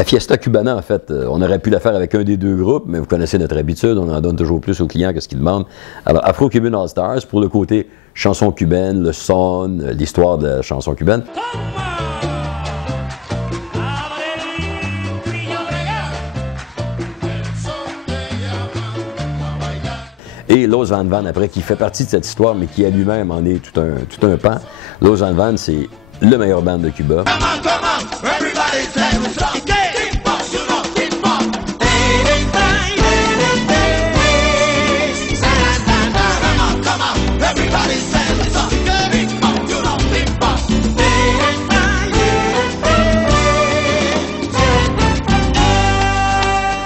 La Fiesta Cubana, en fait, on aurait pu la faire avec un des deux groupes, mais vous connaissez notre habitude, on en donne toujours plus aux clients que ce qu'ils demandent. Alors, Afro-Cuban All-Stars, pour le côté chanson cubaine, le son, l'histoire de la chanson cubaine. Et Los Van Van, après, qui fait partie de cette histoire, mais qui à lui-même en est tout un pan. Los Van Van, c'est le meilleur band de Cuba.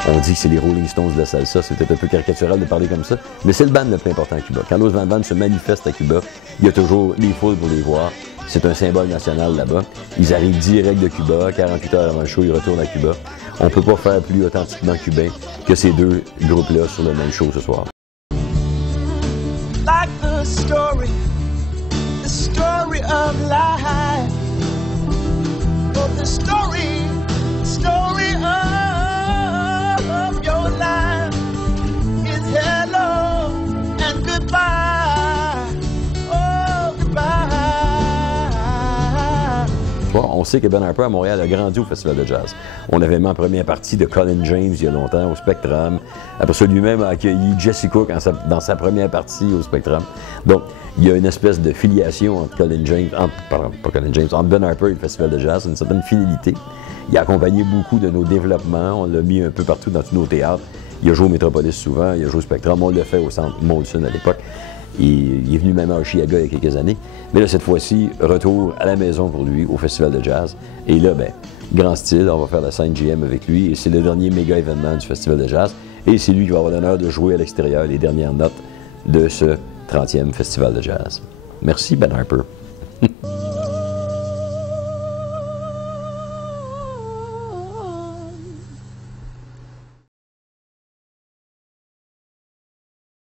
On dit que c'est les Rolling Stones de la salsa, c'est peut-être un peu caricatural de parler comme ça, mais c'est le band le plus important à Cuba. Quand Los Van Van se manifeste à Cuba, il y a toujours les foules pour les voir. C'est un symbole national là-bas. Ils arrivent direct de Cuba, 48 heures avant le show, ils retournent à Cuba. On ne peut pas faire plus authentiquement cubain que ces deux groupes-là sur le même show ce soir. Like the story of life, oh, the story of your life is hello and goodbye, oh goodbye. On sait que Ben Harper à Montréal a grandi au Festival de Jazz. On avait mis en première partie de Colin James il y a longtemps au Spectrum. Après ça, lui-même a accueilli Jesse Cook dans sa première partie au Spectrum. Donc, il y a une espèce de filiation entre entre Ben Harper et le Festival de Jazz, une certaine fidélité. Il a accompagné beaucoup de nos développements, on l'a mis un peu partout dans tous nos théâtres. Il a joué au Metropolis souvent, il a joué au Spectrum, on l'a fait au Centre Molson à l'époque. Il est venu même à Oshiaga il y a quelques années. Mais là, cette fois-ci, retour à la maison pour lui, au Festival de Jazz. Et là, ben, grand style, on va faire la scène GM avec lui. Et c'est le dernier méga événement du Festival de Jazz. Et c'est lui qui va avoir l'honneur de jouer à l'extérieur les dernières notes de ce 30e Festival de Jazz. Merci, Ben Harper.